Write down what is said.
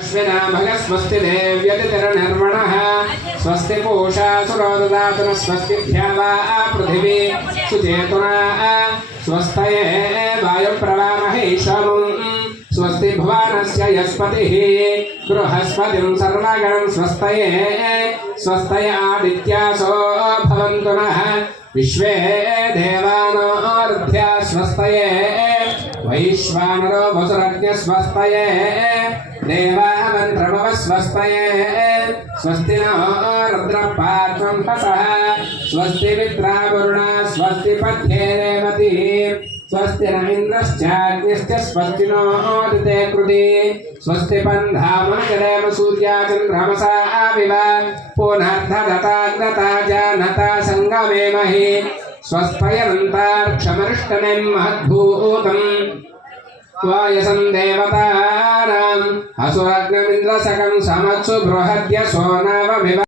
स्वस्ति देव्यतिर्निर्मणः स्वस्ति पूषा सुरोददातन स्वस्ति ध्यावा पृथिवी सुचेतना स्वस्तये वायुप्रवामहेश्वरं स्वस्ति भुवनस्य यस्पतिः बृहस्पतिं सर्वगणं स्वस्तये स्वस्तय आदित्यासो भवन्तु नः विश्वे देवानार्ध्या स्वस्तये वैश्वानरो वसुरज्ञ स्वस्तये देवामन्त्रमव स्वस्तये स्वस्ति नो रुद्रपात्रं हसः स्वस्ति मित्रावरुणा स्वस्ति पथ्ये रेवती स्वस्ति न इन्द्रश्चाग्निश्च स्वस्ति नो दिते कृते स्वस्ति पन्धामनकरेम सूर्याचन्द्रमसा विव पुनर्धदताग्नता जानता सङ्गमे महि स्वस्पयन्तार्क्षमरिष्टनें महद्भूतम् वायसं देवतानाम् असुरग्नमिन्द्रसकं समत्सु बृहद्यसो नावमिव